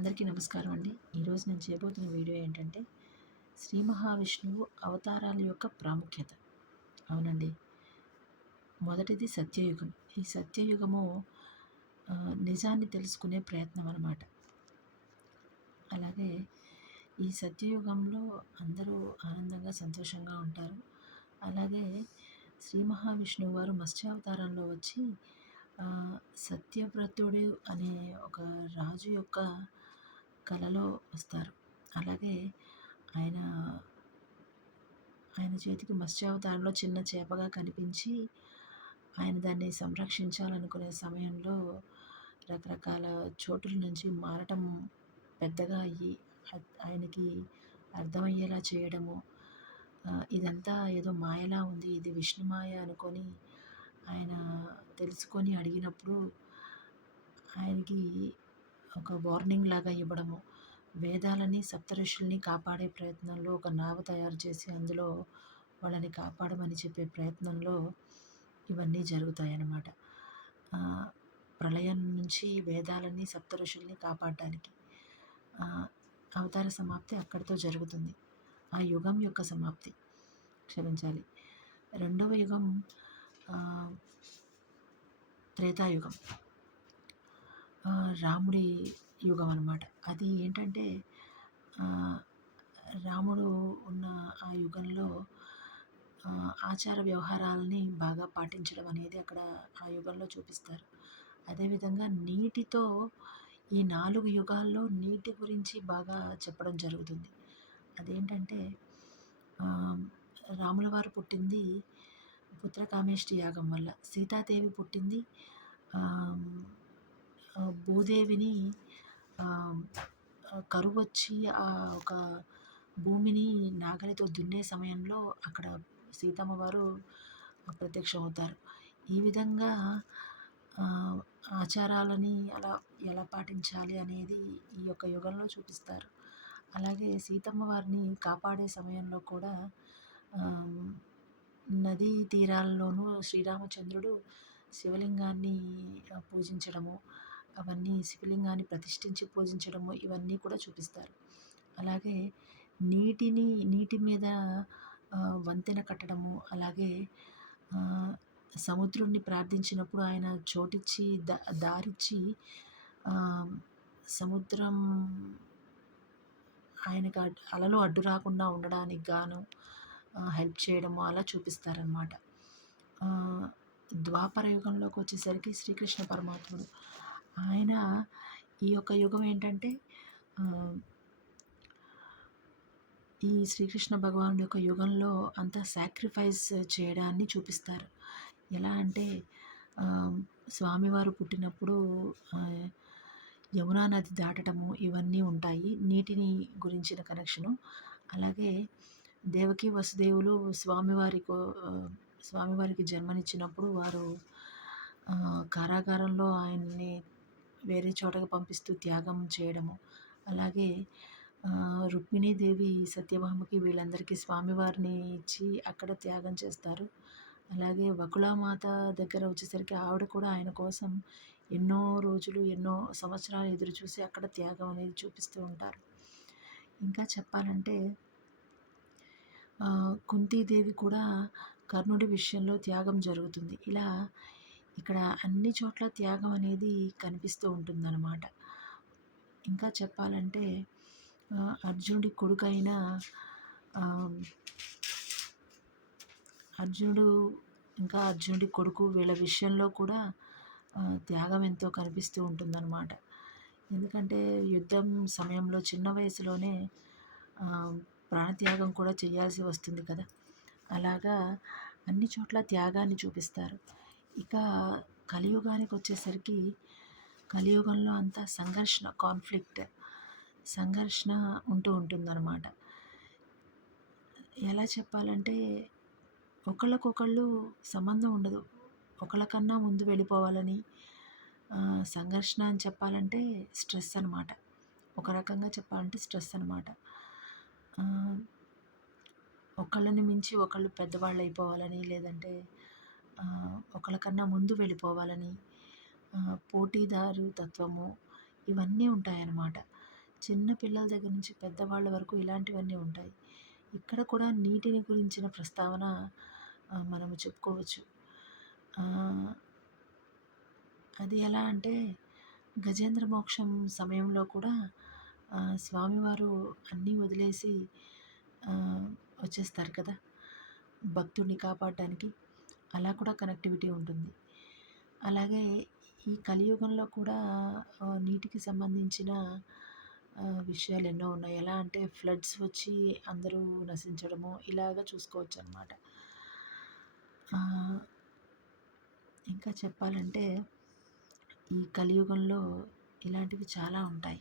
అందరికీ నమస్కారం అండి. ఈరోజు నేను చేయబోతున్న వీడియో ఏంటంటే, శ్రీ మహావిష్ణువు అవతారాల యొక్క ప్రాముఖ్యత. అవునండి. మొదటిది సత్యయుగం. ఈ సత్యయుగము నిజాన్ని తెలుసుకునే ప్రయత్నం అనమాట. అలాగే ఈ సత్యయుగంలో అందరూ ఆనందంగా, సంతోషంగా ఉంటారు. అలాగే శ్రీ మహావిష్ణువు వారు మత్స్యావతారంలో వచ్చి సత్యవ్రతుడు అనే ఒక రాజు యొక్క కలలో వస్తారు. అలాగే ఆయన ఆయన చేతికి మత్స్యావతారంలో చిన్న చేపగా కనిపించి, ఆయన దాన్ని సంరక్షించాలనుకునే సమయంలో రకరకాల చోటుల నుంచి మారటం పెద్దగా అయ్యి ఆయనకి అర్థమయ్యేలా చేయడము, ఇదంతా ఏదో మాయలా ఉంది, ఇది విష్ణు మాయ అనుకొని ఆయన తెలుసుకొని అడిగినప్పుడు ఆయనకి ఒక వార్నింగ్ లాగా ఇవ్వడము, వేదాలని సప్తఋషుల్ని కాపాడే ప్రయత్నంలో ఒక నావ తయారు చేసి అందులో వాళ్ళని కాపాడమని చెప్పే ప్రయత్నంలో ఇవన్నీ జరుగుతాయన్నమాట. ప్రళయం నుంచి వేదాలని సప్తఋషుల్ని కాపాడడానికి అవతార సమాప్తి అక్కడితో జరుగుతుంది. ఆ యుగం యొక్క సమాప్తి, క్షమించాలి. రెండవ యుగం త్రేతాయుగం, రాముడి యుగం అన్నమాట. అది ఏంటంటే రాముడు ఉన్న ఆ యుగంలో ఆచార వ్యవహారాలని బాగా పాటించడం అనేది అక్కడ ఆ యుగంలో చూపిస్తారు. అదేవిధంగా నీటితో ఈ 4 యుగాల్లో నీటి గురించి బాగా చెప్పడం జరుగుతుంది. అదేంటంటే రాముల వారు పుట్టింది పుత్రకామేష్టి యాగం వల్ల, సీతాదేవి పుట్టింది భూదేవిని కరువొచ్చి ఒక భూమిని నాగలితో దున్నే సమయంలో అక్కడ సీతమ్మ వారు ప్రత్యక్షమవుతారు. ఈ విధంగా ఆచారాలని ఎలా పాటించాలి అనేది ఈ యొక్క యుగంలో చూపిస్తారు. అలాగే సీతమ్మ వారిని కాపాడే సమయంలో కూడా నదీ తీరాల్లోనూ శ్రీరామచంద్రుడు శివలింగాన్ని పూజించడము, అవన్నీ శివలింగాన్ని ప్రతిష్ఠించి పూజించడము, ఇవన్నీ కూడా చూపిస్తారు. అలాగే నీటి మీద వంతెన కట్టడము, అలాగే సముద్రుడిని ప్రార్థించినప్పుడు ఆయన చోటిచ్చి దారిచ్చి సముద్రం ఆయనకు అలలు అడ్డు రాకుండా ఉండడానికి గాను హెల్ప్ చేయడము అలా చూపిస్తారనమాట. ద్వాపర యుగంలోకి వచ్చేసరికి శ్రీకృష్ణ పరమాత్ముడు, ఆయన ఈ యొక్క యుగం ఏంటంటే ఈ శ్రీకృష్ణ భగవానుడి యొక్క యుగంలో అంతా సాక్రిఫైస్ చేయడాన్ని చూపిస్తారు. ఎలా అంటే స్వామివారు పుట్టినప్పుడు యమునా నది దాటడము, ఇవన్నీ ఉంటాయి నీటిని గురించిన కనెక్షను. అలాగే దేవకి వసుదేవులు స్వామివారికి జన్మనిచ్చినప్పుడు వారు కారాగారంలో ఆయన్ని వేరే చోటకి పంపిస్తూ త్యాగం చేయడము, అలాగే రుక్మిణీదేవి సత్యభామకి వీళ్ళందరికీ స్వామివారిని ఇచ్చి అక్కడ త్యాగం చేస్తారు. అలాగే వకుళమాత దగ్గర వచ్చేసరికి ఆవిడ కూడా ఆయన కోసం ఎన్నో రోజులు, ఎన్నో సంవత్సరాలు ఎదురు చూసి అక్కడ త్యాగం అనేది చూపిస్తూ ఉంటారు. ఇంకా చెప్పాలంటే కుంతీదేవి కూడా కర్ణుడి విషయంలో త్యాగం జరుగుతుంది. ఇలా ఇక్కడ అన్ని చోట్ల త్యాగం అనేది కనిపిస్తూ ఉంటుందన్నమాట. ఇంకా చెప్పాలంటే అర్జునుడి కొడుకైన అర్జునుడి కొడుకు వీళ్ళ విషయంలో కూడా త్యాగం ఎంతో కనిపిస్తూ ఉంటుందన్నమాట. ఎందుకంటే యుద్ధం సమయంలో చిన్న వయసులోనే ప్రాణత్యాగం కూడా చేయాల్సి వస్తుంది కదా. అలాగా అన్ని చోట్ల త్యాగాన్ని చూపిస్తారు. ఇక కలియుగానికి వచ్చేసరికి కలియుగంలో అంతా సంఘర్షణ ఉంటూ ఉంటుందన్నమాట. ఎలా చెప్పాలంటే ఒకళ్ళకొకళ్ళు సంబంధం ఉండదు, ఒకళ్ళకన్నా ముందు వెళ్ళిపోవాలని. సంఘర్షణ అని చెప్పాలంటే స్ట్రెస్ అనమాట, ఒక రకంగా చెప్పాలంటే స్ట్రెస్ అనమాట. ఒకళ్ళని మించి ఒకళ్ళు పెద్దవాళ్ళు అయిపోవాలని, లేదంటే ఒకళ్ళకన్నా ముందు వెళ్ళిపోవాలని, పోటీదారు తత్వము, ఇవన్నీ ఉంటాయన్నమాట. చిన్న పిల్లల దగ్గర నుంచి పెద్దవాళ్ళ వరకు ఇలాంటివన్నీ ఉంటాయి. ఇక్కడ కూడా నీటిని గురించిన ప్రస్తావన మనము చెప్పుకోవచ్చు. ఆహ్, అది ఎలా అంటే గజేంద్ర మోక్షం సమయంలో కూడా స్వామివారు అన్నీ వదిలేసి ఆహ్, వచ్చేస్తారు కదా! భక్తుడిని కాపాడడానికి. అలా కూడా కనెక్టివిటీ ఉంటుంది. అలాగే ఈ కలియుగంలో కూడా నీటికి సంబంధించిన విషయాలు ఎన్నో ఉన్నాయి. ఎలా అంటే ఫ్లడ్స్ వచ్చి అందరూ నశించడము ఇలాగ చూసుకోవచ్చనమాట. ఆహ్, ఇంకా చెప్పాలంటే ఈ కలియుగంలో ఇలాంటివి చాలా ఉంటాయి.